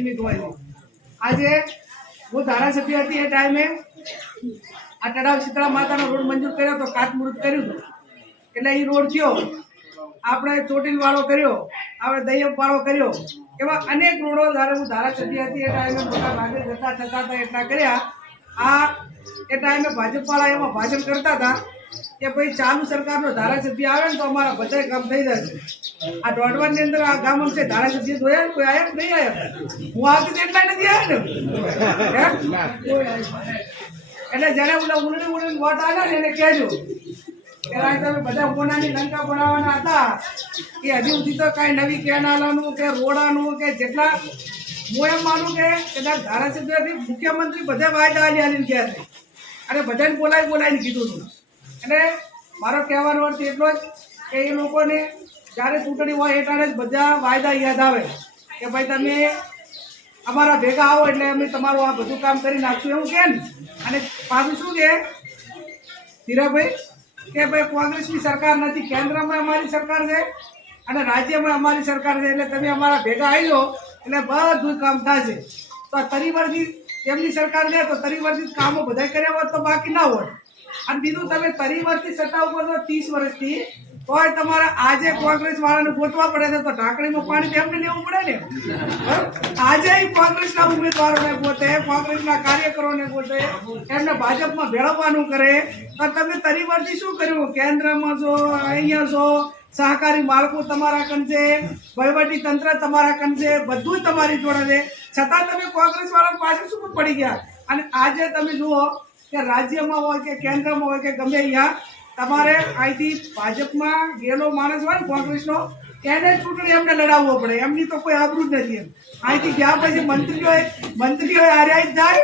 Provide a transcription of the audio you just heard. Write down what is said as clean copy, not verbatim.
સીમિત હોય છે। આજે હું ધારાસભ્ય હતી એ ટાઈમે આ તળાવ શીતળા માતાનો રોડ મંજૂર કર્યો તો, ખાતમુહૂર્ત કર્યું હતું, એટલે એ રોડ થયો, આપણે ચોટીલ વાળો કર્યો, આપણે દૈયપ વાળો કર્યો, એવા અનેક રોડો જ્યારે હું ધારાસભ્ય હતી એ ટાઈમે મોટા ભાગે જતા થતા હતા એટલા કર્યા। આ એ ટાઈમે ભાજપ વાળા એમાં ભાષણ કરતા હતા કે ભાઈ ચાલુ સરકારનો ધારાસભ્ય આવે ને તો અમારા બધા કામ થઈ જશે। આ દોડવાની અંદર આ ગામ છે ધારાસભ્ય જોયા કોઈ આયા નહીં આયા? હું આવતી એટલા નથી આવ્યા ને। એટલે જયારે ઉલડી વોટ આવ્યા ને એને કહેજો કે તમે બધા કોનાની લંકા બનાવવાના હતા કે હજી સુધી તો કઈ નવી કેનાલાનું કે રોડાનું કે જેટલા હું એમ માનું કે કદાચ ધારાસભ્યથી મુખ્યમંત્રી બધા વાયદા આલીને ગયા છે અને બધાને બોલાવીને કીધું હતું। એટલે મારો કહેવાનો અર્થ એટલો જ કે એ લોકોને જ્યારે ચૂંટણી હોય એ ટાણે જ બધા વાયદા યાદ આવે કે ભાઈ તમે અમારા ભેગા આવો એટલે અમે તમારું આ બધું કામ કરી નાખશું એવું કે ને। અને પાછું શું કે ધીરાભાઈ કે ભાઈ કોંગ્રેસની સરકાર નથી, કેન્દ્રમાં અમારી સરકાર છે અને રાજ્યમાં અમારી સરકાર છે, એટલે તમે અમારા ભેગા આવી જાઓ એટલે બધું કામ થશે। તો આ તરીવર્તી એમની સરકાર છે તો તરીવર્તી કામો બધા કર્યા હોત તો બાકી ના હોત। અને બીજું તમે તરીવર્તી સત્તા ઉપર તો 30 વર્ષથી કોઈ તમારે આજે કોંગ્રેસ વાળાને ગોતવા પડે છે તો ઢાંકણીમાં પાણી એમને લેવું પડે ને। આજે કોંગ્રેસના ઉમેદવારોને ગોતે, કોંગ્રેસના કાર્યકરોને ગોતે, એમને ભાજપમાં ભેળવવાનું કરે તો તમે તરીવર્તી શું કર્યું? કેન્દ્રમાં છો, અહીંયા છો, સહકારી માળખું તમારા કન છે, વહીવટી તંત્ર તમારા કન છે, બધું તમારી જોડે છે, છતાં તમે કોંગ્રેસ વાળા પાછળ શું પડી ગયા? અને આજે તમે જુઓ કે રાજ્યમાં હોય કે કેન્દ્રમાં હોય કે ગમે અહીંયા તમારે અહીંથી ભાજપમાં ગયેલો માણસ હોય ને કોંગ્રેસનો એને ચૂંટણી એમને લડાવવો પડે, એમની તો કોઈ આબરૂ જ નથી। અહીંથી ગયા પછી મંત્રીઓ હાર્યા જ જાય।